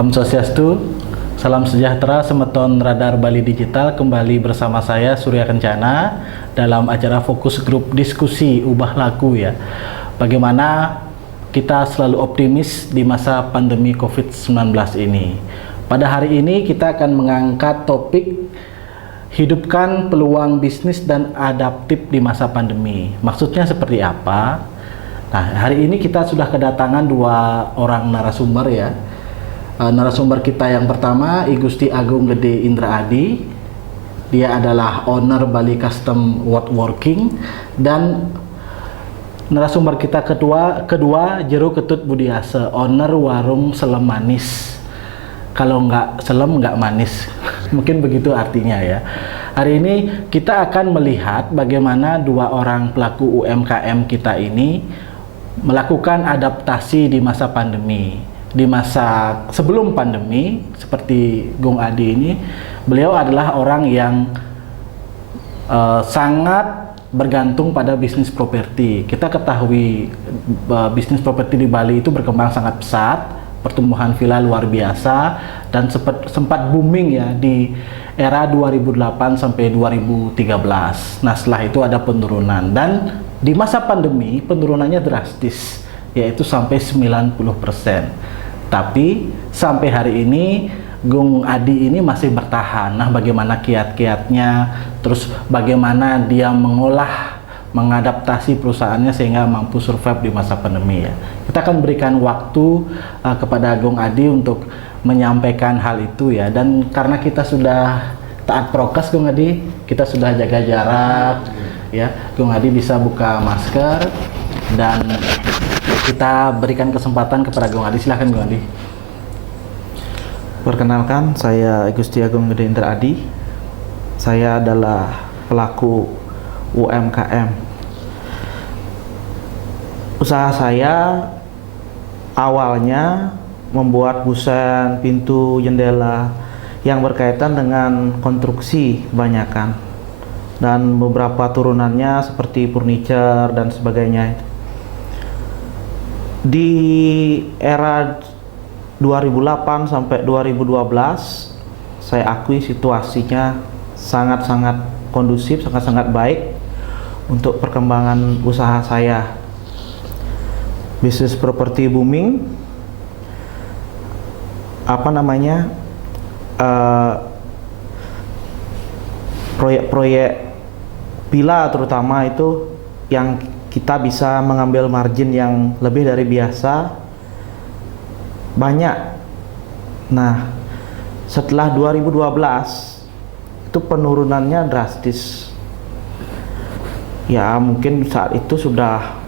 Om Swastiastu, salam sejahtera Semeton Radar Bali Digital, kembali bersama saya Surya Kencana dalam acara fokus grup diskusi ubah laku ya. Bagaimana kita selalu optimis di masa pandemi COVID-19 ini. Pada hari ini kita akan mengangkat topik hidupkan peluang bisnis dan adaptif di masa pandemi. Maksudnya seperti apa? Nah, hari ini kita sudah kedatangan dua orang narasumber ya. Narasumber kita yang pertama I Gusti Agung Gede Indra Adi. Dia adalah owner Bali Custom Woodworking, dan narasumber kita kedua Jero Ketut Budiase, owner warung Selem Manis. Kalau nggak selem nggak manis, mungkin begitu artinya ya. Hari ini kita akan melihat bagaimana dua orang pelaku UMKM kita ini melakukan adaptasi di masa pandemi. Di masa sebelum pandemi, seperti Gung Adi ini, beliau adalah orang yang sangat bergantung pada bisnis properti. Kita ketahui bisnis properti di Bali itu berkembang sangat pesat, pertumbuhan villa luar biasa, dan sempat booming ya di era 2008 sampai 2013. Nah, setelah itu ada penurunan, dan di masa pandemi penurunannya drastis, yaitu sampai 90%. Tapi sampai hari ini Gung Adi ini masih bertahan. Nah, bagaimana kiat-kiatnya, terus bagaimana dia mengadaptasi perusahaannya sehingga mampu survive di masa pandemi ya. Kita akan berikan waktu kepada Gung Adi untuk menyampaikan hal itu ya. Dan karena kita sudah taat prokes Gung Adi, kita sudah jaga jarak ya. Gung Adi bisa buka masker dan kita berikan kesempatan kepada Gung Adi. Silahkan Gung Adi. Perkenalkan, saya Gusti Agung Gede Indra Adi. Saya adalah pelaku UMKM. Usaha saya awalnya membuat busen, pintu, jendela yang berkaitan dengan konstruksi kebanyakan, dan beberapa turunannya seperti furniture dan sebagainya. Di era 2008 sampai 2012 saya akui situasinya sangat-sangat kondusif, sangat-sangat baik untuk perkembangan usaha saya. Bisnis properti booming, proyek-proyek villa terutama itu yang kita bisa mengambil margin yang lebih dari biasa banyak. Nah, setelah 2012 itu penurunannya drastis. Ya, mungkin saat itu sudah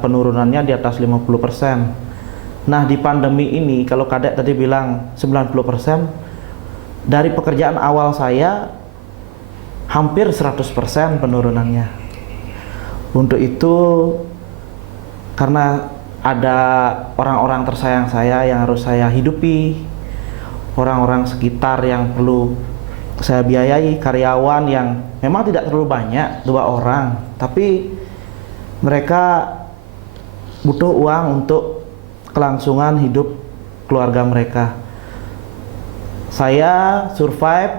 penurunannya di atas 50%. Nah, di pandemi ini kalau Kadek tadi bilang 90%, dari pekerjaan awal saya hampir 100% penurunannya. Untuk itu, karena ada orang-orang tersayang saya yang harus saya hidupi, orang-orang sekitar yang perlu saya biayai, karyawan yang memang tidak terlalu banyak, 2 orang, tapi mereka butuh uang untuk kelangsungan hidup keluarga mereka. Saya survive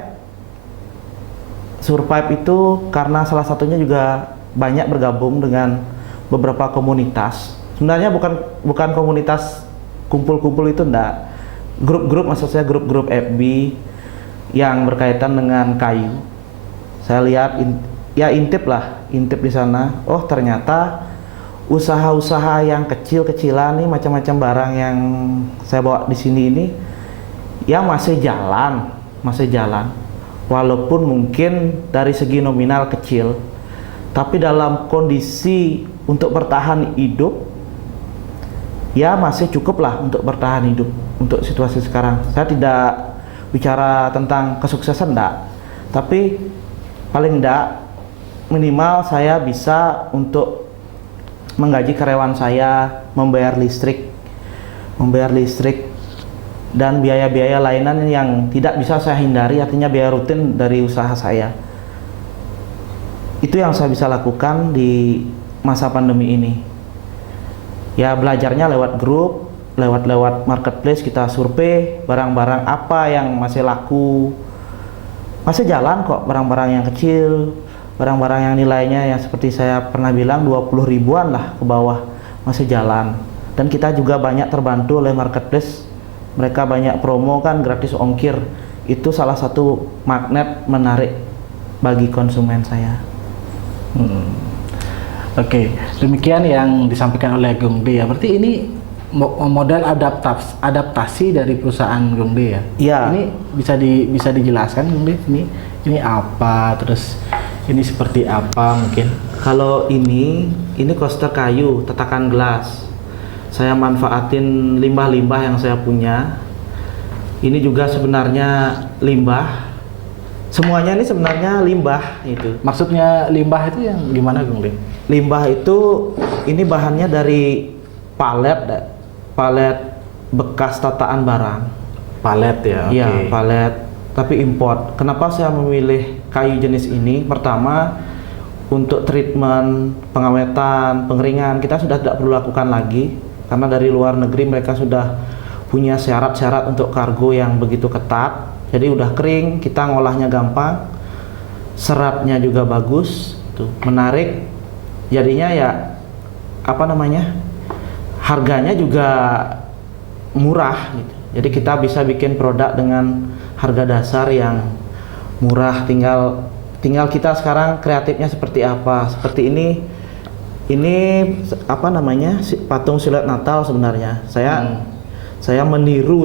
itu karena salah satunya juga banyak bergabung dengan beberapa komunitas. Sebenarnya bukan komunitas kumpul-kumpul itu, enggak. Grup-grup, maksud saya grup-grup FB yang berkaitan dengan kayu. Saya lihat intip di sana. Oh, ternyata usaha-usaha yang kecil-kecilan nih, macam-macam barang yang saya bawa di sini ini ya masih jalan. Walaupun mungkin dari segi nominal kecil, tapi dalam kondisi untuk bertahan hidup ya masih cukup lah untuk bertahan hidup untuk situasi sekarang. Saya tidak bicara tentang kesuksesan enggak, tapi paling enggak minimal saya bisa untuk menggaji karyawan saya, membayar listrik dan biaya-biaya lainan yang tidak bisa saya hindari, artinya biaya rutin dari usaha saya. Itu yang saya bisa lakukan di masa pandemi ini. Ya, belajarnya lewat grup, lewat marketplace kita survei barang-barang apa yang masih laku, masih jalan kok, barang-barang yang kecil, barang-barang yang nilainya yang seperti saya pernah bilang 20 ribuan lah ke bawah masih jalan. Dan kita juga banyak terbantu oleh marketplace, mereka banyak promo kan, gratis ongkir, itu salah satu magnet menarik bagi konsumen saya. Oke, demikian yang disampaikan oleh Gongde ya. Berarti ini model adaptasi dari perusahaan Gongde ya. Iya. Ini bisa dijelaskan Gongde, ini apa, terus ini seperti apa mungkin? Kalau ini coaster kayu, tatakan gelas. Saya manfaatin limbah-limbah yang saya punya. Ini juga sebenarnya limbah. Semuanya ini sebenarnya limbah itu. Maksudnya limbah itu yang gimana Gongde? Limbah itu ini bahannya dari palet bekas tataan barang. Palet ya. Iya, Oke. palet tapi import. Kenapa saya memilih kayu jenis ini? Pertama, untuk treatment, pengawetan, pengeringan kita sudah tidak perlu lakukan lagi karena dari luar negeri mereka sudah punya syarat-syarat untuk kargo yang begitu ketat. Jadi udah kering, kita ngolahnya gampang. Seratnya juga bagus, tuh, menarik. Jadinya ya harganya juga murah gitu. Jadi kita bisa bikin produk dengan harga dasar yang murah, tinggal kita sekarang kreatifnya seperti apa. Seperti ini patung siluet Natal sebenarnya. Saya meniru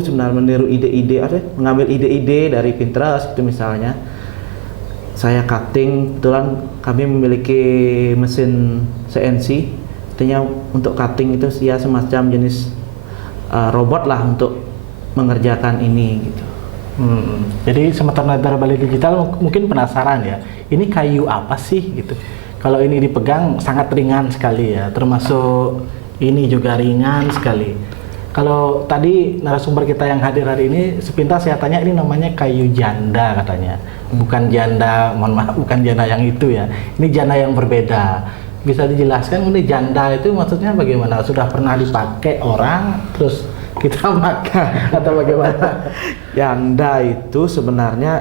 ide-ide, mengambil ide-ide dari Pinterest itu misalnya. Saya cutting, kebetulan kami memiliki mesin CNC, artinya untuk cutting itu ya semacam jenis robot lah untuk mengerjakan ini gitu. Jadi Sumatera Radar Bali Digital mungkin penasaran ya, ini kayu apa sih gitu. Kalau ini dipegang sangat ringan sekali ya, termasuk ini juga ringan sekali. Kalau tadi narasumber kita yang hadir hari ini, sepintas saya tanya ini namanya kayu janda katanya. Bukan janda, mohon maaf, bukan janda yang itu ya. Ini janda yang berbeda. Bisa dijelaskan ini janda itu maksudnya bagaimana? Sudah pernah dipakai orang, terus kita makan atau bagaimana? Janda itu sebenarnya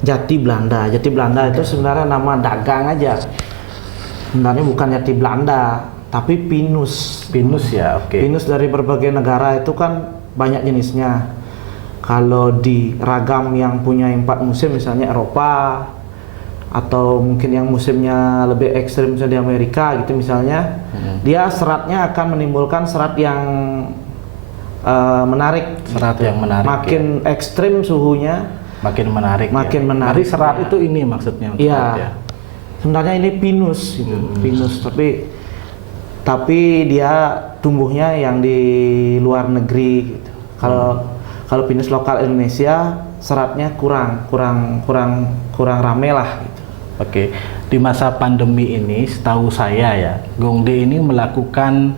jati Belanda. Jati Belanda itu sebenarnya nama dagang aja. Sebenarnya bukan jati Belanda, tapi pinus. Pinus ya, oke. Pinus dari berbagai negara itu kan banyak jenisnya. Kalau di ragam yang punya 4 musim misalnya Eropa, atau mungkin yang musimnya lebih ekstrim misalnya di Amerika gitu misalnya, dia seratnya akan menimbulkan serat yang menarik. Serat yang menarik. Makin ekstrim suhunya, makin menarik. makin menarik. Jadi serat itu ini maksudnya. Iya. Ya. Sebenarnya ini pinus gitu. Pinus tapi dia tumbuhnya yang di luar negeri gitu. Kalau pinus lokal Indonesia seratnya kurang rame lah gitu. Oke, di masa pandemi ini setahu saya ya, Gongde ini melakukan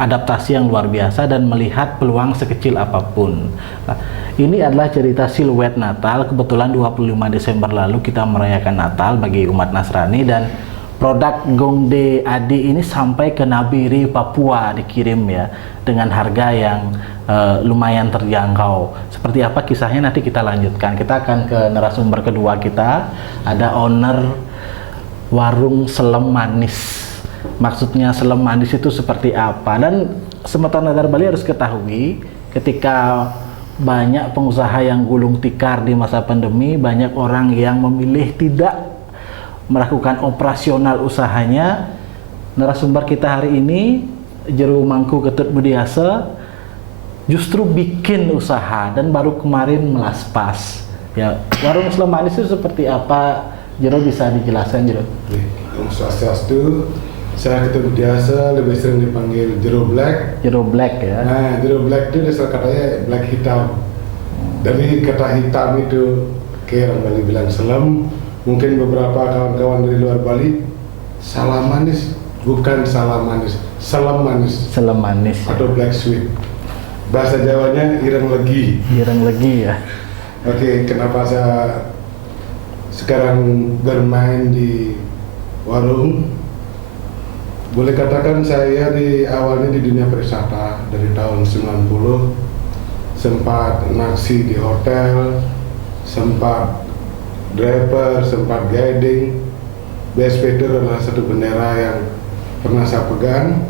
adaptasi yang luar biasa dan melihat peluang sekecil apapun. Nah, ini adalah cerita siluet Natal. Kebetulan 25 Desember lalu kita merayakan Natal bagi umat Nasrani dan produk Gongde Adi ini sampai ke Nabire, Papua dikirim ya dengan harga yang lumayan terjangkau. Seperti apa kisahnya nanti kita lanjutkan. Kita akan ke narasumber kedua kita, ada owner warung Selem Manis. Maksudnya Selem Manis itu seperti apa? Dan Sumatera Radar Bali harus ketahui ketika banyak pengusaha yang gulung tikar di masa pandemi, banyak orang yang memilih tidak melakukan operasional usahanya. Narasumber kita hari ini Jero Mangku Ketut Budiase justru bikin usaha dan baru kemarin melaspas. Ya, warung Selem Manis itu seperti apa? Jero bisa dijelaskan, Jero? Om Swastiastu, saya Ketut Budiase, lebih sering dipanggil Jero Black. Jero Black ya. Nah, Jero Black itu dasar katanya black hitam. Dari kata hitam itu kayak orang Bali bilang selem. Mungkin beberapa kawan-kawan dari luar Bali salam manis, bukan salam manis, Selem Manis. Selem Manis ya. Atau black sweet. Bahasa Jawanya ireng legi. Ireng legi ya. Oke, kenapa saya sekarang bermain di warung? boleh katakan saya awalnya di dunia pariwisata dari tahun 90, sempat naksi di hotel, sempat driver, sempat guiding. BSP itu adalah satu bendera yang pernah saya pegang.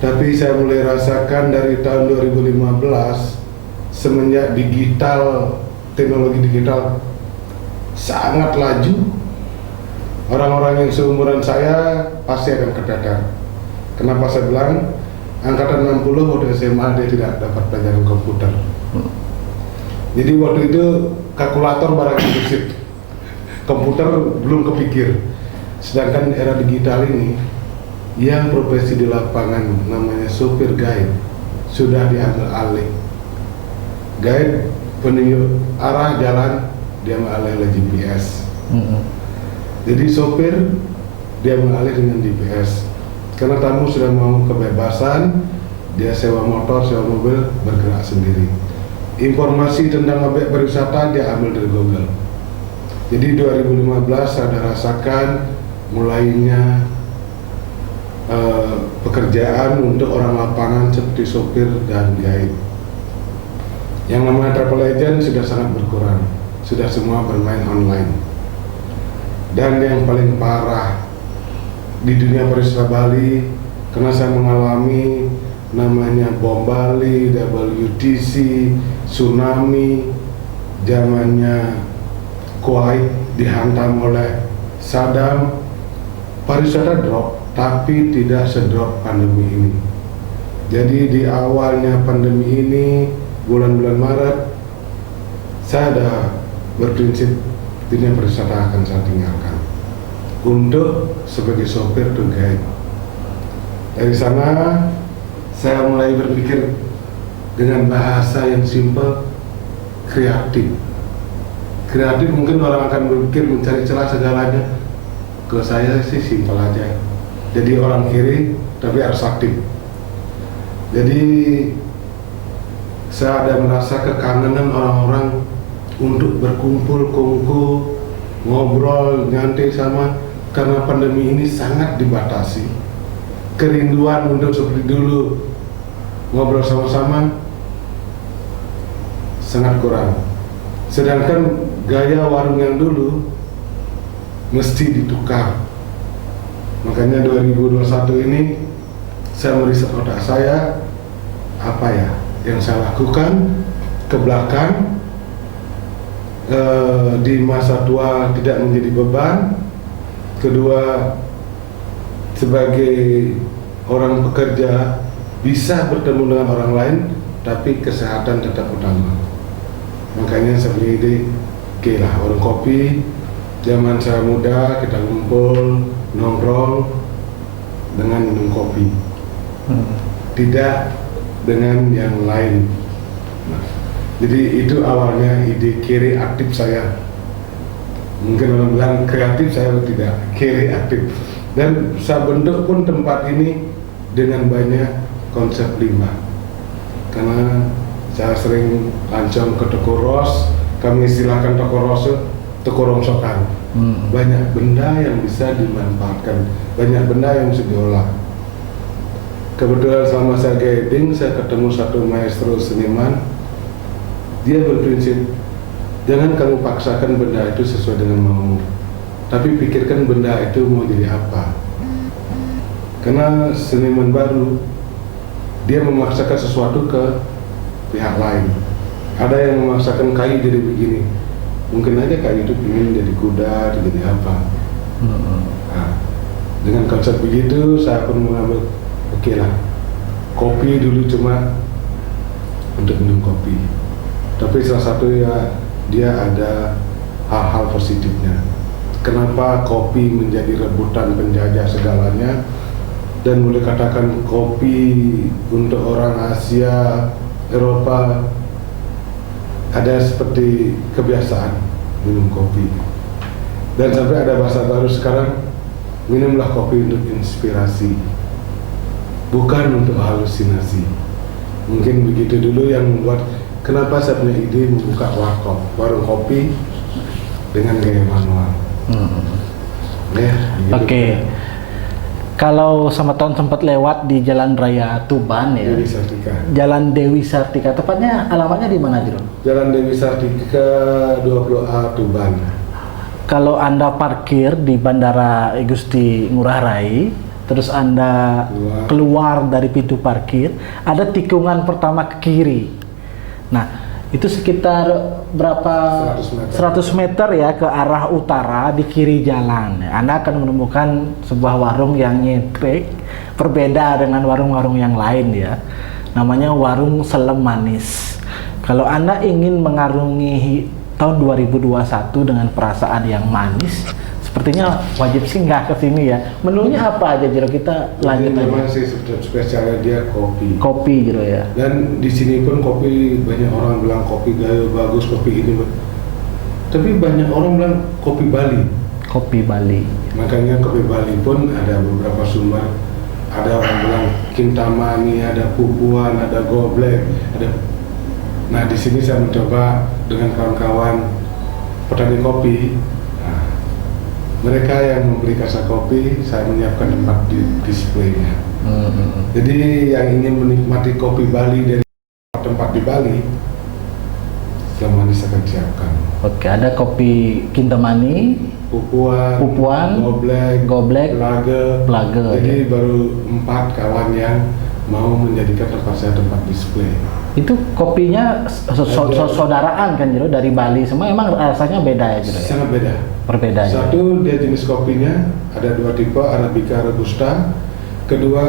Tapi saya mulai rasakan dari tahun 2015 semenjak teknologi digital sangat laju, orang-orang yang seumuran saya pasti akan keteter. Kenapa saya bilang angkatan 60 waktu SMA dia tidak dapat pelajaran komputer. Jadi waktu itu kalkulator barang impulsif, komputer belum kepikir. Sedangkan era digital ini, yang profesi di lapangan namanya sopir guide sudah diambil alih. Guide penunjuk arah jalan diambil alih oleh GPS. Jadi sopir diambil alih dengan GPS. Karena tamu sudah mau kebebasan, dia sewa motor, sewa mobil, bergerak sendiri. Informasi tentang objek berwisata dia ambil dari Google. Jadi 2015 saya ada rasakan mulainya pekerjaan untuk orang lapangan seperti sopir dan guide. Yang namanya travel agent sudah sangat berkurang, sudah semua bermain online. Dan yang paling parah di dunia pariwisata Bali, karena saya mengalami namanya bom Bali, WTC, tsunami, zamannya Kuwait dihantam oleh Saddam, pariwisata drop, tapi tidak sedrop pandemi ini. Jadi di awalnya pandemi ini, bulan-bulan Maret, saya ada berprinsip dunia pariwisata akan saya tinggalkan untuk sebagai sopir dan guide. Dari sana saya mulai berpikir dengan bahasa yang simpel, kreatif. Kreatif mungkin orang akan berpikir mencari celah segalanya. Ke saya sih simpel aja. Jadi orang kiri tapi harus aktif. Jadi saya ada merasa kekangenan orang-orang untuk berkumpul, kongko, ngobrol, nyantai sama, karena pandemi ini sangat dibatasi. Kerinduan untuk seperti dulu ngobrol sama-sama sangat kurang. Sedangkan gaya warung yang dulu mesti ditukar. Makanya 2021 ini saya meriset otak saya, apa ya yang saya lakukan ke belakang di masa tua tidak menjadi beban. Kedua, sebagai orang pekerja bisa bertemu dengan orang lain, tapi kesehatan tetap utama. Makanya saya punya ide, oke lah, warung kopi zaman saya muda kita kumpul nongkrong dengan minum kopi, tidak dengan yang lain. Nah, jadi itu awalnya ide kiri aktif saya. Mungkin orang bilang kreatif, saya tidak, kiri aktif. Dan saya bentuk pun tempat ini dengan banyak konsep limbah. Karena saya sering lancong ke toko ros, kami istilahkan toko ros, toko rongsokan. Banyak benda yang bisa dimanfaatkan, banyak benda yang bisa diolah. Kebetulan selama saya guiding, saya ketemu satu maestro seniman. Dia berprinsip, jangan kamu paksakan benda itu sesuai dengan maumu, tapi pikirkan benda itu mau jadi apa. Karena seniman baru, dia memaksakan sesuatu ke pihak lain. Ada yang memaksakan kayu jadi begini, mungkin aja kayu itu ingin jadi kuda, jadi apa. Nah, dengan konsep begitu, saya pun mengambil, oke lah, kopi dulu cuma untuk minum kopi. Tapi salah satu ya dia ada hal-hal positifnya. Kenapa kopi menjadi rebutan penjajah segalanya, dan boleh katakan kopi untuk orang Asia, Eropa ada seperti kebiasaan minum kopi. Dan sampai ada bahasa baru sekarang, minumlah kopi untuk inspirasi, bukan untuk halusinasi. Mungkin begitu dulu yang membuat kenapa saya punya ide membuka warkop, warung kopi dengan gaya manual. Ya, gitu. Oke. Kalau sama tahun sempat lewat di Jalan Raya Tuban ya. Dewi Sartika. Jalan Dewi Sartika. Tepatnya alamatnya di mana, Jero? Jalan Dewi Sartika 20A Tuban. Kalau Anda parkir di Bandara Igusti Ngurah Rai, terus Anda keluar dari pintu parkir, ada tikungan pertama ke kiri. Nah, itu sekitar berapa 100 meter ya ke arah utara di kiri jalan. Anda akan menemukan sebuah warung yang nyentrik, berbeda dengan warung-warung yang lain ya. Namanya Warung Selem Manis. Kalau Anda ingin mengarungi tahun 2021 dengan perasaan yang manis, sepertinya wajib singgah ke sini ya. Menunya apa aja, Jero? Kita lanjut aja. Memang sih spesialnya dia kopi. Kopi, Jero ya. Dan di sini pun kopi, banyak orang bilang kopi Gayo bagus, kopi ini. Tapi banyak orang bilang kopi Bali. Kopi Bali. Makanya kopi Bali pun ada beberapa sumber. Ada orang bilang Kintamani, ada Pupuan, ada Goblek, ada. Nah, di sini saya mencoba dengan kawan-kawan petani kopi. Nah, mereka yang membeli kasa kopi, saya menyiapkan tempat di displaynya. Jadi yang ingin menikmati kopi Bali dari tempat di Bali, Selem Manis akan siapkan. Oke, ada kopi Kintamani, Pupuan, Goblek, Plage. Jadi baru 4 kawan yang mau menjadikan tempat saya tempat display. Itu kopinya saudaraan kan, Jero, dari Bali semua. Emang rasanya beda ya, Jero? Sangat beda. Berbeda ya. Satu, dia jenis kopinya ada 2 tipe, Arabica Robusta. Kedua,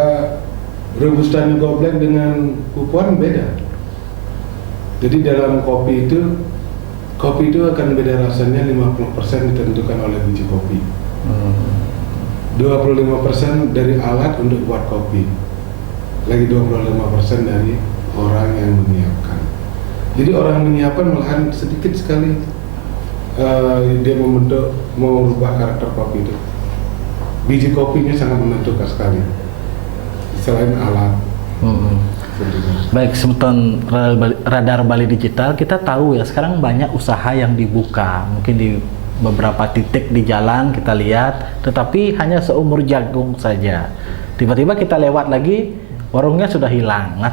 Robusta Goblek dengan Pupuan beda. Jadi dalam kopi itu akan beda rasanya. 50% ditentukan oleh biji kopi. 25% dari alat untuk buat kopi. Lagi 25% dari orang yang menyiapkan. Jadi orang menyiapkan malahan sedikit sekali dia mau merubah karakter kopi itu. Biji kopinya sangat menentukan sekali. Selain alat. Baik, Semeton Radar Bali Digital, kita tahu ya sekarang banyak usaha yang dibuka. Mungkin di beberapa titik di jalan kita lihat, tetapi hanya seumur jagung saja. Tiba-tiba kita lewat lagi, warungnya sudah hilang. Nah,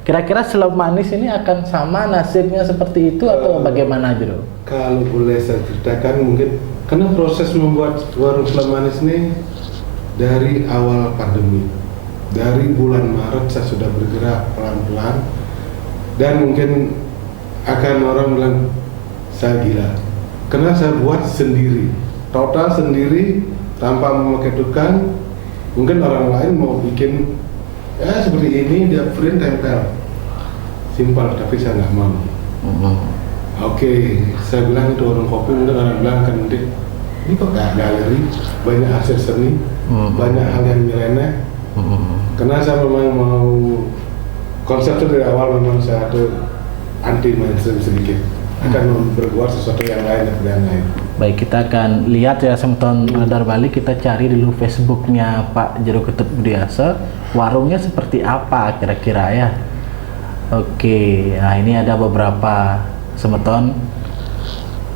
kira-kira Selem Manis ini akan sama nasibnya seperti itu atau bagaimana, Jero? Kalau boleh saya ceritakan mungkin, karena proses membuat warung Selem Manis ini dari awal pandemi. Dari bulan Maret saya sudah bergerak pelan-pelan, dan mungkin akan orang bilang saya gila. Karena saya buat sendiri, total sendiri, tanpa memakai tukang. Mungkin orang lain mau bikin ya seperti ini, dia print tempel, simpel, tapi saya nggak mau. Oke, saya bilang itu warung kopi, mungkin orang bilang kan nanti ini kok kayak galeri, banyak hasil seni, banyak hal yang nyeleneh. Karena saya memang mau konsep itu dari awal, memang saya tuh anti mainstream sedikit, akan berbuat sesuatu yang lain daripada yang lain. Baik, kita akan lihat ya Semeton Radar Bali, kita cari dulu Facebooknya Pak Jero Ketut Budiasa, warungnya seperti apa kira-kira ya. Oke, nah ini ada beberapa Semeton.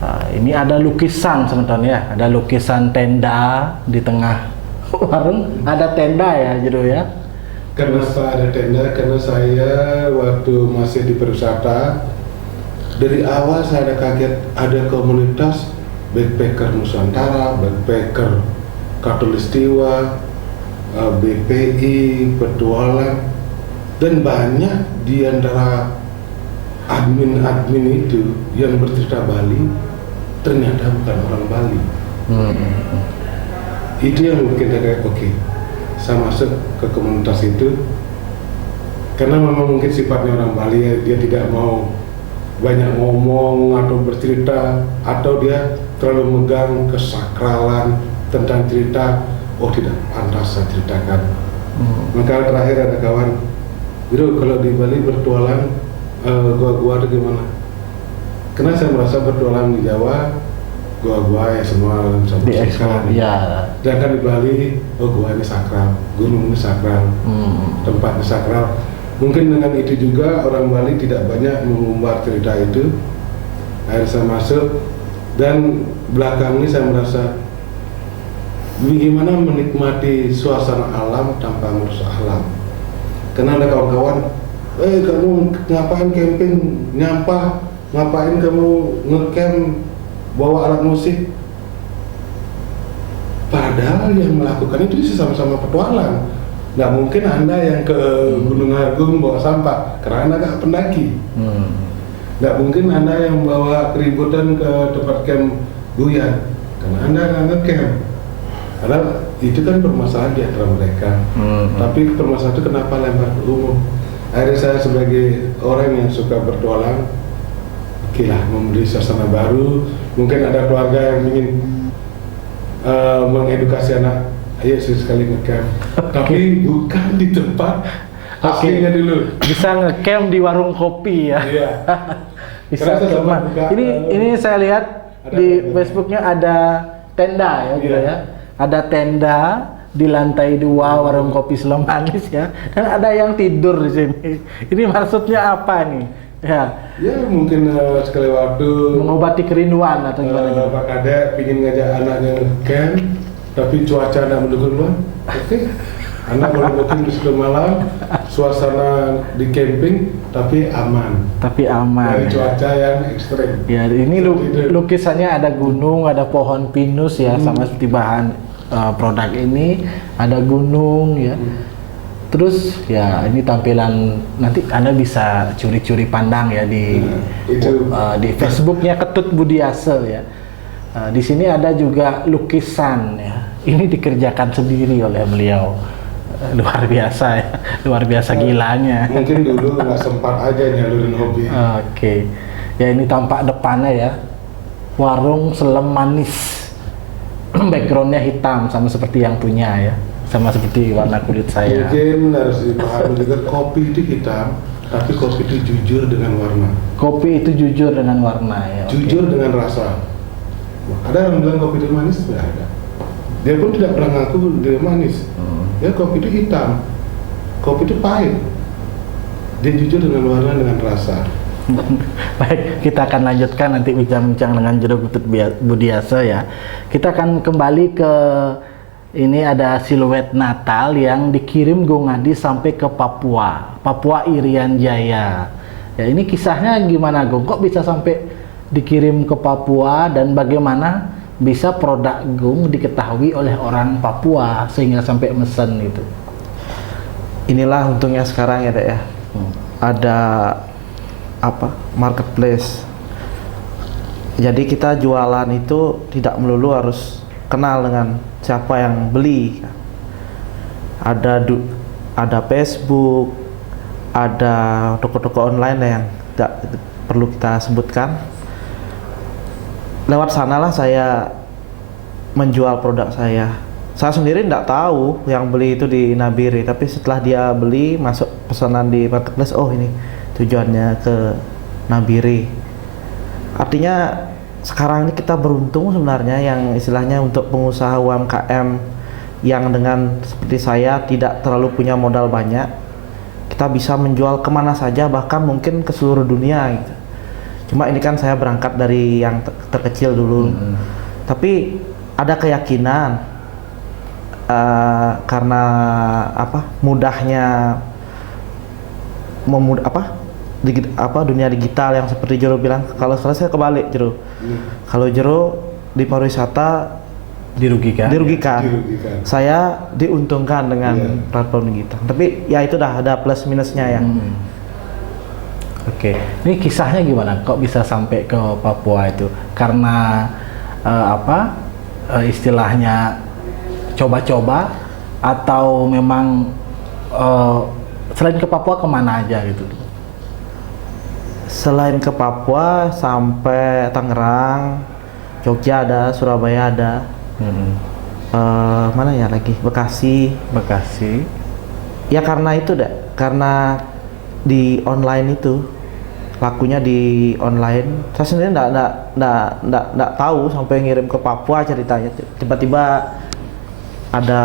Nah, ini ada lukisan Semeton ya, ada lukisan tenda di tengah warung, ada tenda ya Jero ya. Kenapa ada tenda? Karena saya waktu masih di perwisata, dari awal saya ada kaget ada komunitas backpacker Nusantara, backpacker Katulistiwa, BPI, petualang, dan banyak di antara admin-admin itu yang bercerita Bali ternyata bukan orang Bali. Itu yang bikin saya kayak oke, saya masuk ke komunitas itu karena memang mungkin sifatnya orang Bali ya, dia tidak mau banyak ngomong atau bercerita, atau dia terlalu megang kesakralan tentang cerita. Oh, tidak pantas saya ceritakan. Maka terakhir ada kawan, Bro, kalau di Bali bertualang gua-gua itu gimana? Karena saya merasa bertualang di Jawa, gua-gua ya semua sakral. Ya. Sedangkan di Bali, oh gua ini sakral, gunung ini sakral, tempatnya sakral. Mungkin dengan itu juga orang Bali tidak banyak mengumbar cerita itu. Akhirnya saya masuk, dan belakang ini saya merasa bagaimana menikmati suasana alam tanpa merusak alam. Karena ada kawan-kawan, kamu ngapain camping nyampah, ngapain kamu ngecamp bawa alat musik. Padahal yang melakukan itu sama-sama petualang. Nggak mungkin Anda yang ke Gunung Agung bawa sampah, karena Anda nggak pendaki. Nggak mungkin Anda yang bawa keributan ke tempat camp Buyan, karena Anda nggak ngecamp. Karena itu kan permasalahan di antara mereka. Tapi permasalahan itu kenapa lempar ke umum? Akhirnya saya sebagai orang yang suka bertualang, memberi suasana baru. Mungkin ada keluarga yang ingin mengedukasi anak, ayo sekali ngecamp. Tapi bukan di tempat aslinya dulu. Bisa ngecamp di warung kopi ya. Iya. Bisa Karena saya cuma buka, ini saya lihat di tendanya. Facebooknya ada tenda ya, gitu Iya. ya. Ada tenda di lantai 2 warung kopi Selam Manis ya, dan ada yang tidur di sini. Ini maksudnya apa nih? Ya, mungkin sekali waktu mengobati kerinduan atau gimana? Pak Kadek ingin ngajak anaknya ngecamp, tapi cuaca tidak mendukung duluan. Oke, anak boleh booking di sebelum malam, suasana di camping, tapi aman. Tapi aman. Dari cuaca yang ekstrim. Ya, ini Seperti itu. lukisannya ada gunung, ada pohon pinus ya, sama seperti bahan produk ini, ada gunung ya. Terus ya ini tampilan, nanti Anda bisa curi-curi pandang ya di di Facebooknya Ketut Budiase ya. Di sini ada juga lukisan ya. Ini dikerjakan sendiri oleh beliau. Luar biasa ya, luar biasa gilanya. Mungkin dulu nggak sempat aja nyalurin hobi. Oke, ya ini tampak depannya ya, warung Selam Manis. Backgroundnya hitam sama seperti yang punya ya, sama seperti warna kulit saya. Mungkin harus dipahami juga, kopi itu hitam, tapi kopi itu jujur dengan warna. Kopi itu jujur dengan warna ya. oke. Jujur dengan rasa. Ada yang bilang kopi itu manis? Nggak ada. Dia pun tidak pernah ngaku dia manis. Ya, kopi itu hitam, kopi itu pahit. Dia jujur dengan warna, dengan rasa. Baik, kita akan lanjutkan nanti bincang-bincang dengan Jero Ketut Budiase ya. Kita akan kembali ke ini, ada siluet Natal yang dikirim Gong Adi sampai ke Papua Irian Jaya. Ya, ini kisahnya gimana Gong? Kok bisa sampai dikirim ke Papua, dan bagaimana bisa produk Gong diketahui oleh orang Papua sehingga sampai mesen itu? Inilah untungnya sekarang ya Dek ya. Ada marketplace. Jadi kita jualan itu tidak melulu harus kenal dengan siapa yang beli. Ada Facebook, ada toko-toko online yang tidak perlu kita sebutkan. Lewat sanalah saya menjual produk saya. Saya sendiri tidak tahu yang beli itu di Nabire, tapi setelah dia beli, masuk pesanan di marketplace, oh ini tujuannya ke Nabire. Artinya sekarang ini kita beruntung sebenarnya, yang istilahnya untuk pengusaha UMKM yang dengan seperti saya tidak terlalu punya modal banyak, kita bisa menjual kemana saja, bahkan mungkin ke seluruh dunia gitu. Cuma ini kan saya berangkat dari yang terkecil dulu, tapi ada keyakinan karena mudahnya dunia digital yang seperti Jero bilang. Kalau sekarang saya kebalik Jero, kalau Jero di pariwisata dirugikan. Saya diuntungkan dengan platform digital. Tapi ya itu dah ada plus minusnya ya. Oke, ini kisahnya gimana? Kok bisa sampai ke Papua itu? Karena istilahnya coba-coba, atau memang selain ke Papua kemana aja gitu? Selain ke Papua sampai Tangerang, Jogja ada, Surabaya ada, mana ya lagi? Bekasi. Ya karena itu karena di online itu lakunya di online. Saya sendiri nggak tahu sampai ngirim ke Papua ceritanya. Tiba-tiba ada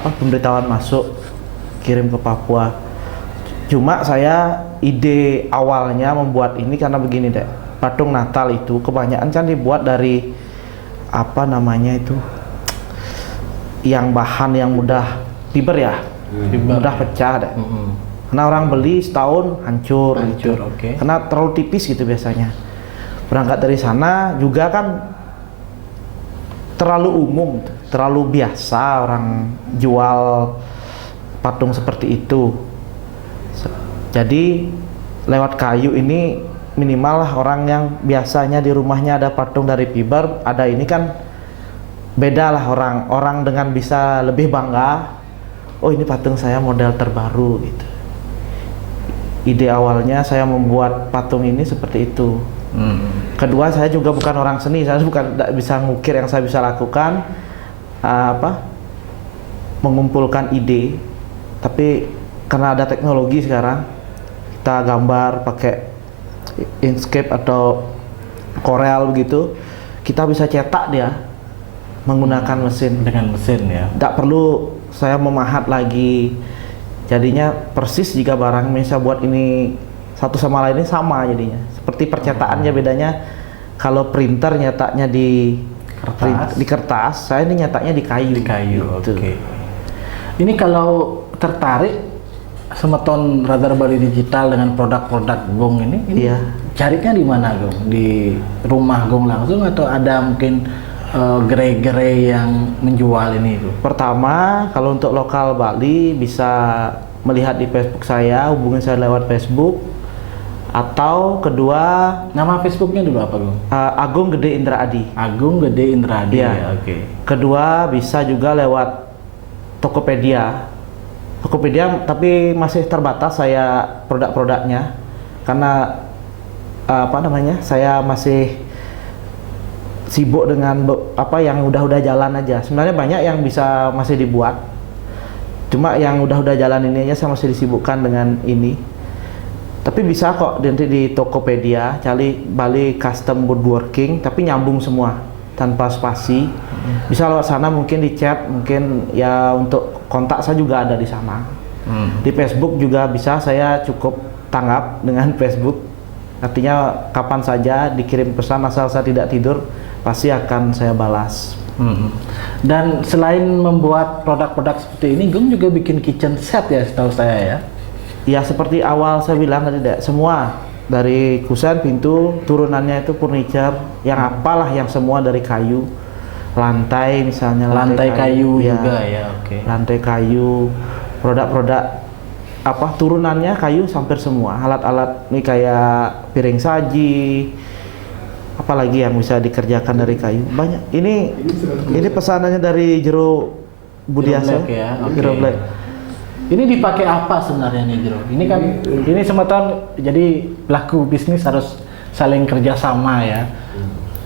pemberitahuan masuk kirim ke Papua. Cuma saya ide awalnya membuat ini karena begini deh, patung Natal itu kebanyakan kan dibuat dari yang bahan yang mudah fiber ya, mudah pecah deh. Karena orang beli setahun hancur gitu. Oke. Karena terlalu tipis gitu biasanya. Berangkat dari sana juga kan terlalu umum, terlalu biasa orang jual patung seperti itu. Jadi lewat kayu ini minimal lah orang yang biasanya di rumahnya ada patung dari fiber, ada ini kan beda lah orang dengan bisa lebih bangga. Oh ini patung saya model terbaru gitu. Ide awalnya saya membuat patung ini seperti itu. Kedua saya juga bukan orang seni, saya bukan tidak bisa ngukir. Yang saya bisa lakukan mengumpulkan ide. Tapi karena ada teknologi sekarang, kita gambar pakai Inkscape atau Corel begitu, kita bisa cetak dia menggunakan mesin. Dengan mesin ya. Tidak perlu saya memahat lagi. Jadinya persis jika barang misalnya buat ini satu sama lain ini sama jadinya. Seperti percetakannya bedanya kalau printer nyetaknya di kertas, saya ini nyetaknya di kayu. Di kayu, gitu. oke. Ini kalau tertarik Semeton Radar Bali Digital dengan produk-produk Gong ini Iya. carinya di mana Gong? Di rumah Gong langsung atau ada mungkin gerai-gerai yang menjual ini itu? Pertama, kalau untuk lokal Bali bisa melihat di Facebook saya, hubungi saya lewat Facebook. Atau kedua, Nama Facebooknya dulu apa Gong? Agung Gede Indra Adi. Agung Gede Indradi Iya. ya, oke. Kedua bisa juga lewat Tokopedia. Tokopedia tapi masih terbatas saya produk-produknya karena saya masih sibuk dengan yang udah jalan aja. Sebenarnya banyak yang bisa masih dibuat. Cuma yang udah jalan ini aja saya masih disibukkan dengan ini. Tapi bisa kok nanti di Tokopedia cari Bali Custom Woodworking tapi nyambung semua tanpa spasi. Bisa lewat sana mungkin di chat, mungkin ya untuk kontak saya juga ada di sana. Di Facebook juga bisa, saya cukup tanggap dengan Facebook. Artinya kapan saja dikirim pesan asal saya tidak tidur pasti akan saya balas. Dan selain membuat produk-produk seperti ini, Gong juga bikin kitchen set ya setahu saya ya? Ya seperti awal saya bilang tadi, semua dari kusen, pintu, turunannya itu furniture, yang apalah yang semua dari kayu, lantai misalnya Lantai kayu ya, juga ya, oke. lantai kayu, produk-produk turunannya kayu hampir semua, alat-alat ini kayak piring saji, apalagi yang bisa dikerjakan dari kayu banyak. Ini pesanannya dari Jero Budiasa ya, oke. Jero Black. Ini dipakai apa sebenarnya nih Jero? Ini kan ini Semeton jadi pelaku bisnis harus saling kerjasama ya.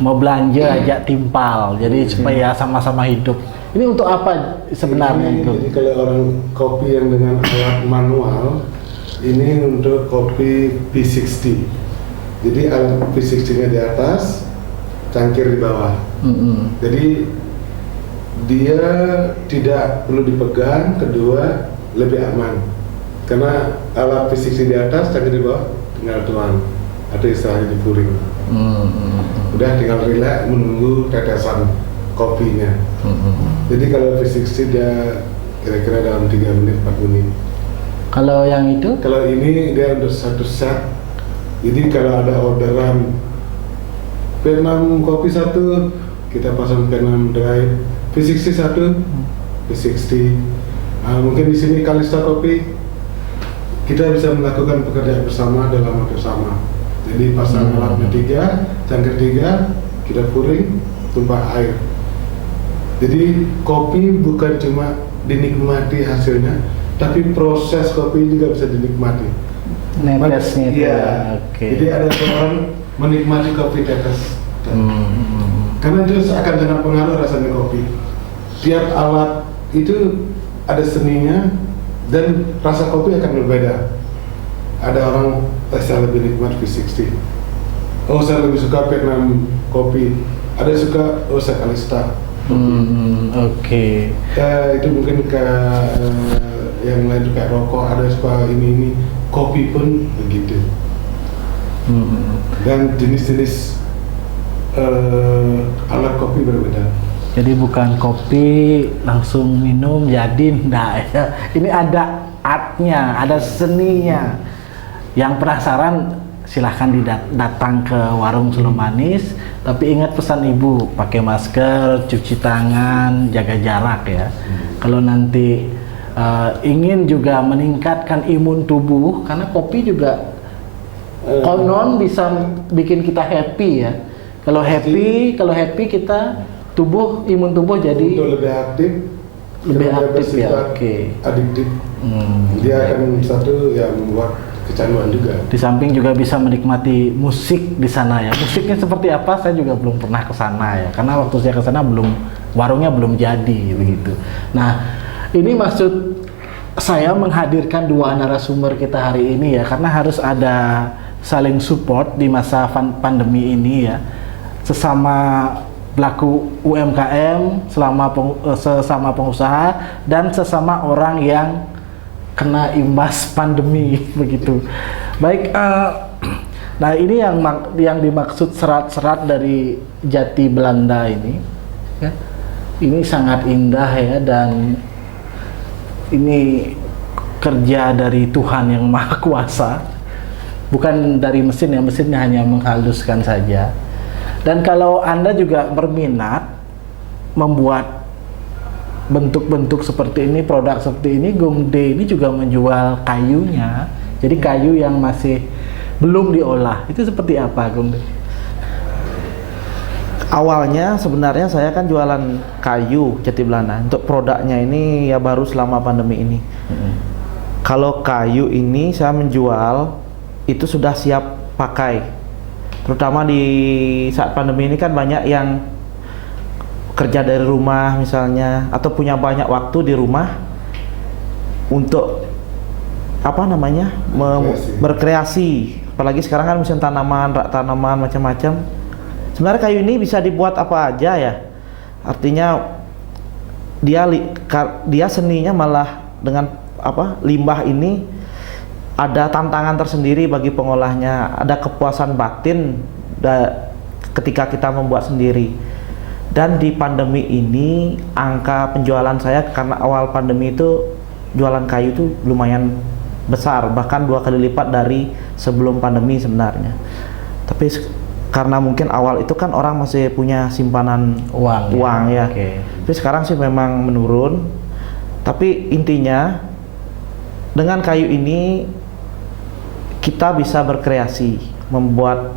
Mau belanja ajak timpal, jadi supaya sama-sama hidup. Ini untuk apa sebenarnya itu? Jadi kalau orang kopi yang dengan alat manual, ini untuk kopi P60. Jadi alat P60-nya di atas, cangkir di bawah. Jadi dia tidak perlu dipegang, kedua lebih aman. Karena alat P60 di atas, cangkir di bawah, tinggal tuang. Ada istilahnya di pouring. Udah tinggal relax menunggu tetesan kopinya. Jadi kalau P60 dia kira-kira dalam 3 menit 4 menit. Kalau yang itu? Kalau ini dia untuk satu set. Jadi kalau ada orderan P6 kopi 1, kita pasang P6 drive, P60 1, P60. Mungkin di sini Kalista Kopi kita bisa melakukan pekerjaan bersama dalam waktu sama. Jadi pasang alatnya 3, cangkir 3, kita pouring, tumpah air. Jadi kopi bukan cuma dinikmati hasilnya, tapi proses kopi juga bisa dinikmati. Netesnya itu Iya. ya, oke. Jadi ada orang menikmati kopi tetes. Karena itu akan sangat pengaruh rasanya kopi. Tiap alat itu ada seninya dan rasa kopi akan berbeda. Ada orang saya lebih nikmat V60. Oh saya lebih suka Vietnam kopi. Ada yang suka saya Kalista. Oke. Itu mungkin ke yang lain kayak rokok. Ada yang suka ini. Kopi pun begitu. Dan jenis-jenis alat kopi berbeda. Jadi bukan kopi langsung minum jadi enggak ya. Ini ada artnya, ada seninya. Yang penasaran silahkan datang ke warung Selo Manis. Tapi ingat pesan ibu, pakai masker, cuci tangan, jaga jarak ya. Kalau nanti ingin juga meningkatkan imun tubuh, karena kopi juga konon bisa bikin kita happy ya. Kalau happy kita imun tubuh jadi untuk lebih aktif, ya. bersifat adiktif. Dia akan satu yang membuat kecanduan juga. Di samping juga bisa menikmati musik di sana ya. Musiknya seperti apa saya juga belum pernah ke sana ya. Karena waktu saya ke sana warungnya belum jadi begitu. Nah, ini maksud saya menghadirkan dua narasumber kita hari ini ya, karena harus ada saling support di masa pandemi ini ya. Sesama pelaku UMKM, sesama pengusaha dan sesama orang yang kena imbas pandemi begitu. Baik, nah ini yang dimaksud serat-serat dari jati Belanda ini. Ya. Ini sangat indah ya, dan ini kerja dari Tuhan yang Maha Kuasa, bukan dari mesin ya, mesinnya hanya menghaluskan saja. Dan kalau Anda juga berminat membuat bentuk-bentuk seperti ini, produk seperti ini, Gongdae ini juga menjual kayunya. Jadi kayu yang masih belum diolah, itu seperti apa Gongdae? Awalnya sebenarnya saya kan jualan kayu jati Belanda. Untuk produknya ini ya baru selama pandemi ini. Kalau kayu ini saya menjual itu sudah siap pakai. Terutama di saat pandemi ini kan banyak yang kerja dari rumah misalnya, atau punya banyak waktu di rumah untuk berkreasi. Apalagi sekarang kan musim tanaman, rak tanaman macam-macam. Sebenarnya kayu ini bisa dibuat apa aja ya. Artinya dia seninya malah dengan limbah ini ada tantangan tersendiri bagi pengolahnya, ada kepuasan batin ketika kita membuat sendiri. Dan di pandemi ini angka penjualan saya, karena awal pandemi itu jualan kayu itu lumayan besar, bahkan 2 kali lipat dari sebelum pandemi sebenarnya. Tapi karena mungkin awal itu kan orang masih punya simpanan uang ya. Okay. Tapi sekarang sih memang menurun. Tapi intinya dengan kayu ini kita bisa berkreasi, membuat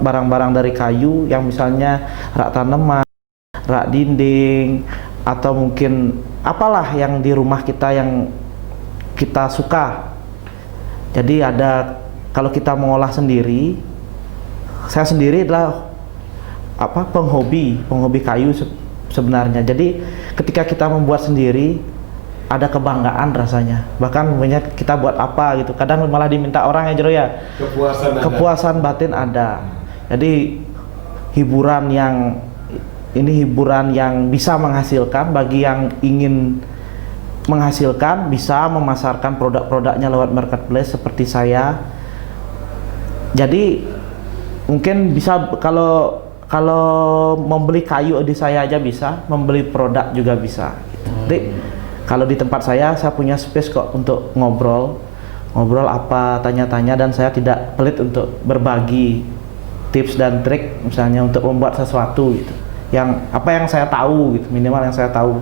barang-barang dari kayu yang misalnya rak tanaman, rak dinding, atau mungkin apalah yang di rumah kita yang kita suka. Jadi kalau kita mengolah sendiri, saya sendiri adalah penghobi kayu sebenarnya. Jadi ketika kita membuat sendiri ada kebanggaan rasanya. Bahkan banyak kita buat apa gitu. Kadang malah diminta orang ya Jero ya. Kepuasan batin ada. Jadi hiburan yang bisa menghasilkan bagi yang ingin menghasilkan, bisa memasarkan produk-produknya lewat marketplace seperti saya. Jadi mungkin bisa kalau membeli kayu di saya aja bisa, membeli produk juga bisa. Jadi kalau di tempat saya punya space kok untuk ngobrol apa, tanya-tanya, dan saya tidak pelit untuk berbagi tips dan trik misalnya untuk membuat sesuatu gitu. Yang saya tahu gitu, minimal yang saya tahu.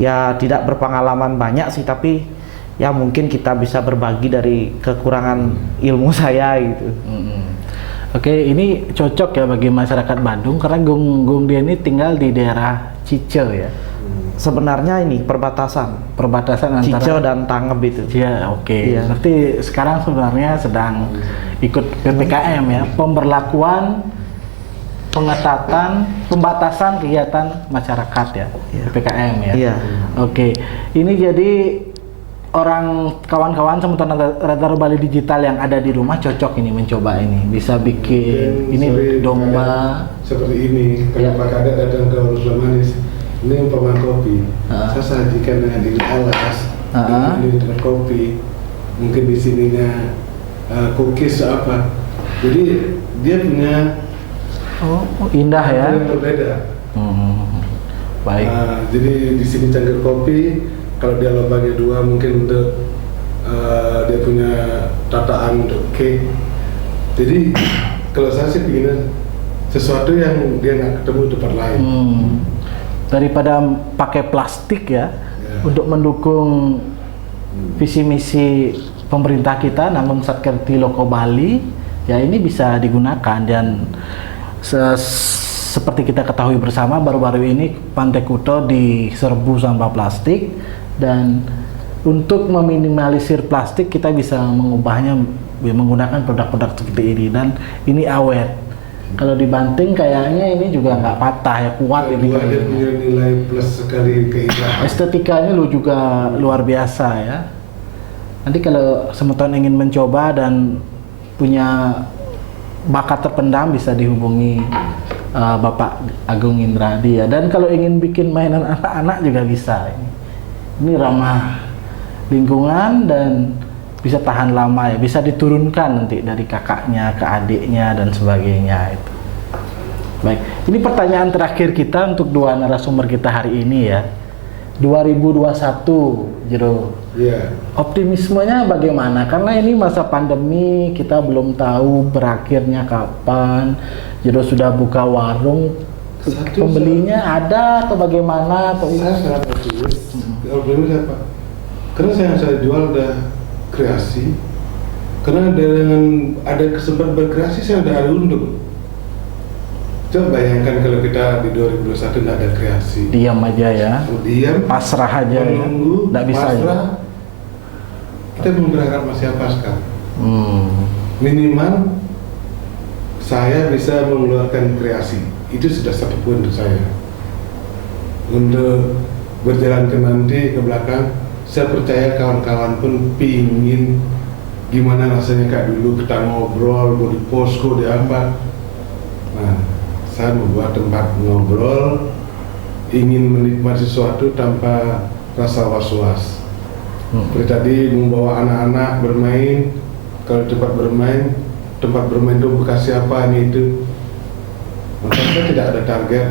Ya tidak berpengalaman banyak sih, tapi ya mungkin kita bisa berbagi dari kekurangan ilmu saya gitu. Oke, ini cocok ya bagi masyarakat Bandung karena Gongdae ini tinggal di daerah Ciceu ya. Sebenarnya ini perbatasan antara Ciceu dan Tangeb itu. Iya, oke. Iya. Berarti sekarang sebenarnya sedang ikut PPKM ya, pemberlakuan pembatasan kegiatan masyarakat ya, Iya. PPKM ya. Iya. Oke. Ini jadi kawan-kawan semeton Radar Bali Digital yang ada di rumah cocok ini mencoba ini. Bisa bikin ini domba seperti ini. Kalau Pak Kadek datang ke Selo Manis, ini umpama kopi, saya sajikan dengan ini alas, ini dengan kopi, mungkin di sininya cookies apa. Jadi dia punya Oh, indah ya. Yang berbeda. Baik. Nah, jadi di sini cangkir kopi, kalau dia lubangnya 2 mungkin untuk dia punya tataan untuk cake. Jadi kalau saya sih pinginnya sesuatu yang dia nggak ketemu di tempat lain. Daripada pakai plastik ya, Ya. untuk mendukung visi misi pemerintah kita, namun Satkerti Loko Bali ya ini bisa digunakan. Dan seperti kita ketahui bersama, baru-baru ini Pantai Kuto diserbu sampah plastik, dan untuk meminimalisir plastik kita bisa mengubahnya menggunakan produk-produk seperti ini, dan ini awet. Kalau dibanting kayaknya ini juga nggak patah ya, kuat ini. Kedua dia punya nilai plus sekali keindahan. Estetikanya lu juga luar biasa ya. Nanti kalau Semeton ingin mencoba dan punya bakat terpendam bisa dihubungi Bapak Agung Indradi ya. Dan kalau ingin bikin mainan anak-anak juga bisa. Ini ramah lingkungan dan bisa tahan lama ya. Bisa diturunkan nanti dari kakaknya ke adiknya dan sebagainya itu. Baik, ini pertanyaan terakhir kita untuk 2 narasumber kita hari ini ya. 2021, Jero. Iya. Optimismenya bagaimana? Karena ini masa pandemi, kita belum tahu berakhirnya kapan. Jero sudah buka warung, pembelinya ada atau bagaimana? Atau Saya sangat optimis. Optimis apa? Karena yang saya jual udah kreasi. Karena dengan ada kesempatan berkreasi, saya udah ada untung. Coba bayangkan kalau kita di 2021 nggak ada kreasi. Diam aja ya. Diam, Pasrah aja ya. menunggu, Nggak bisa pasrah. ya. Kita belum berharap sama siapa sekarang. Hmm. Minimal saya bisa mengeluarkan kreasi. Itu sudah satu poin untuk saya. Untuk berjalan ke nanti ke belakang, saya percaya kawan-kawan pun pingin gimana rasanya kayak dulu kita ngobrol, mau di posko, di apa. Nah, saya membuat tempat ngobrol, ingin menikmati sesuatu tanpa rasa was-was. Seperti tadi membawa anak-anak bermain, kalau tempat bermain itu bekas siapa ini itu. Maka saya tidak ada target.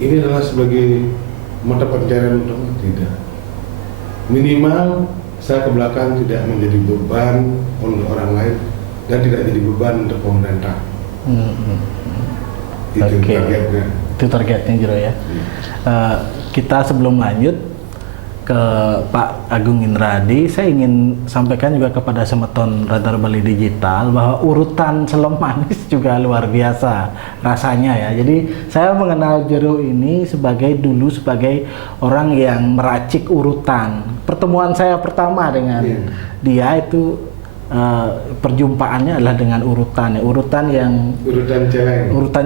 Ini adalah sebagai mata pencarian utama, tidak. Minimal saya ke belakang tidak menjadi beban untuk orang lain dan tidak jadi beban untuk pemerintah. Itu Oke. targetnya. Itu targetnya Jero ya. Kita sebelum lanjut ke Pak Agung Indradi, saya ingin sampaikan juga kepada Semeton Radar Bali Digital bahwa urutan Selom Manis juga luar biasa rasanya ya. Jadi saya mengenal Jero ini dulu sebagai orang yang meracik urutan. Pertemuan saya pertama dengan dia itu perjumpaannya adalah dengan urutan ya, urutan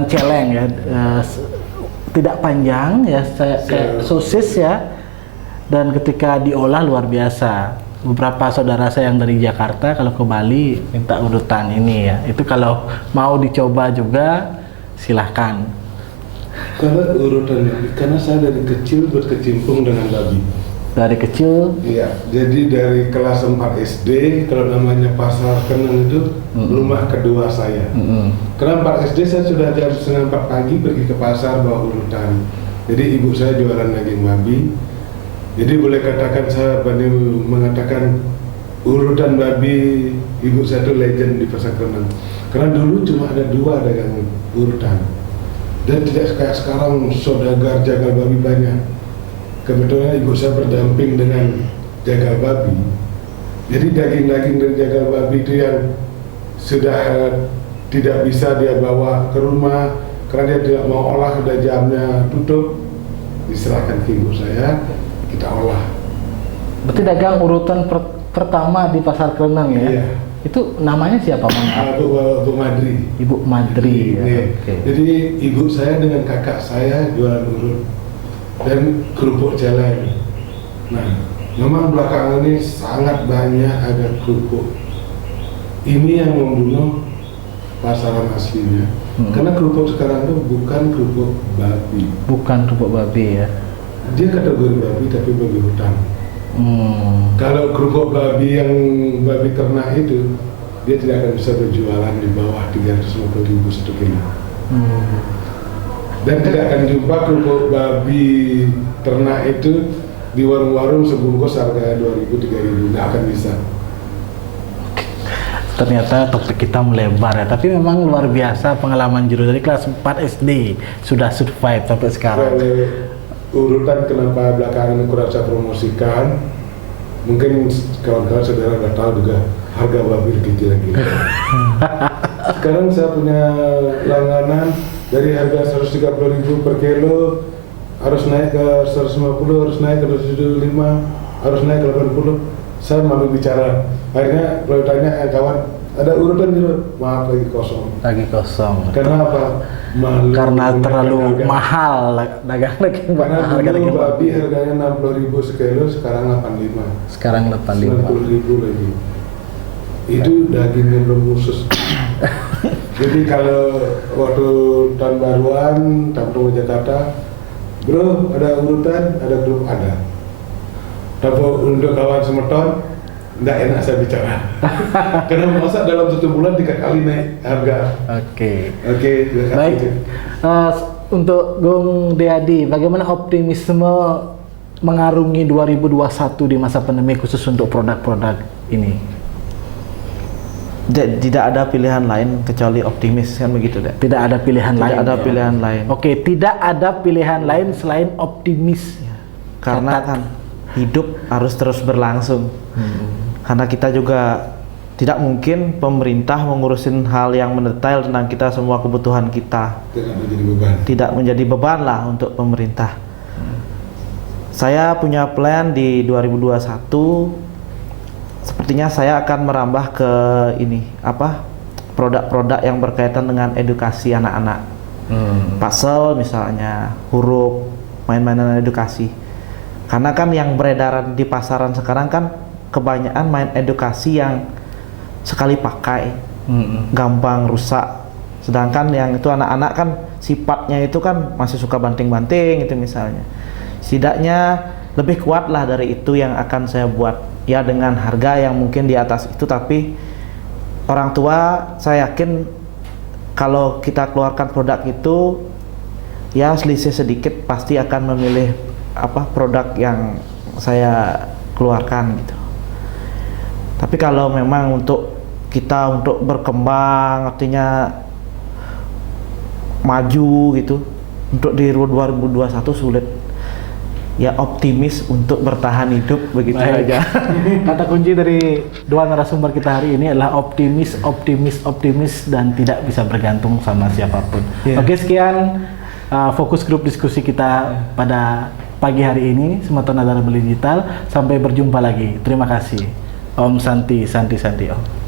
celeng ya, tidak panjang ya, kayak sosis ya, dan ketika diolah luar biasa. Beberapa saudara saya yang dari Jakarta kalau ke Bali minta urutan ini ya, itu kalau mau dicoba juga silahkan. Karena saya dari kecil berkecimpung dengan babi. Dari kecil? Iya, jadi dari kelas 4 SD, kalau namanya Pasar Kenang itu rumah kedua saya. Karena 4 SD saya sudah jam setengah 4 pagi pergi ke pasar bawa urutan. Jadi ibu saya jualan daging babi. Jadi boleh katakan saya mengatakan urutan babi ibu saya itu legend di Pasar Kenang. Karena dulu cuma ada 2 dagang urutan. Dan tidak kayak sekarang saudagar jagal babi banyak. Kebetulan ibu saya berdamping dengan jagal babi. Jadi daging-daging dari jagal babi itu yang sudah tidak bisa dia bawa ke rumah karena dia tidak mau olah, sudah jamnya tutup, diserahkan ke ibu saya, kita olah. Berarti dagang urutan pertama di Pasar Kenang ya? Iya. Itu namanya siapa, Bang? Bu Madri. Ibu Madri ya. Iya. Oke. Jadi ibu saya dengan kakak saya jualan urut dan kerupuk celeng. Nah, memang belakangan ini sangat banyak ada kerupuk. Ini yang membunuh pasaran aslinya. Karena kerupuk sekarang itu bukan kerupuk babi. Bukan kerupuk babi ya. Dia kategori babi tapi babi hutan. Kalau kerupuk babi yang babi ternak itu, dia tidak akan bisa berjualan di bawah 350.000 1 kilo. Dan tidak akan jumpa kerupuk babi ternak itu di warung-warung sebungkus harga 2.000-3.000, nggak akan bisa. Ternyata topik kita melebar ya, tapi memang luar biasa pengalaman Jero dari kelas 4 SD sudah survive sampai sekarang. Kalau urutan kenapa belakangan kurang saya promosikan, mungkin kawan-kawan saudara udah tahu juga harga babi gila-gila. Sekarang saya punya langganan dari harga 130.000 per kilo harus naik ke 150, harus naik ke 275, harus naik ke 80. Saya malu bicara. Akhirnya kalau ditanya kawan, ada urutan gitu, maaf lagi kosong. Lagi kosong. Karena apa? Malu. Karena terlalu harga. mahal dagang daging Karena harga dulu daging babi harganya 60.000 sekilo, sekarang 85. sekarang 85. 90.000 lagi. Itu dagingnya belum khusus. Jadi kalau waktu tahun baruan, tamu Jakarta, bro ada urutan, ada grup ada. Tapi untuk kawan semeton, nggak enak saya bicara. Karena masa dalam 1 bulan 3 kali naik harga. Oke. Oke, terima kasih. Baik. Untuk Gung Deadi, bagaimana optimisme mengarungi 2021 di masa pandemi khusus untuk produk-produk ini? Tidak ada pilihan lain kecuali optimis, kan begitu deh. Tidak ada pilihan lain. Tidak ada ya? pilihan lain. Oke, tidak ada pilihan lain selain optimis. Karena Catat. kan hidup harus terus berlangsung. Karena kita juga tidak mungkin pemerintah mengurusin hal yang mendetail tentang kita semua kebutuhan kita. Tidak menjadi beban. Tidak menjadi beban lah untuk pemerintah. Saya punya plan di 2021. Sepertinya saya akan merambah ke ini produk-produk yang berkaitan dengan edukasi anak-anak. Puzzle misalnya, huruf, main-mainan edukasi. Karena kan yang beredaran di pasaran sekarang kan kebanyakan main edukasi yang sekali pakai, gampang rusak. Sedangkan yang itu anak-anak kan sifatnya itu kan masih suka banting-banting itu misalnya. Setidaknya lebih kuat lah dari itu yang akan saya buat. Ya dengan harga yang mungkin di atas itu, tapi orang tua saya yakin kalau kita keluarkan produk itu ya selisih sedikit pasti akan memilih produk yang saya keluarkan gitu. Tapi kalau memang untuk berkembang artinya maju gitu, untuk di 2021 sulit. Ya optimis untuk bertahan hidup begitu Baik. aja. Kata kunci dari dua narasumber kita hari ini adalah optimis, dan tidak bisa bergantung sama siapapun. Yeah. Oke, sekian fokus grup diskusi kita pada pagi hari ini Semeton Radar Bali Digital. Sampai berjumpa lagi. Terima kasih. Om Santi Om.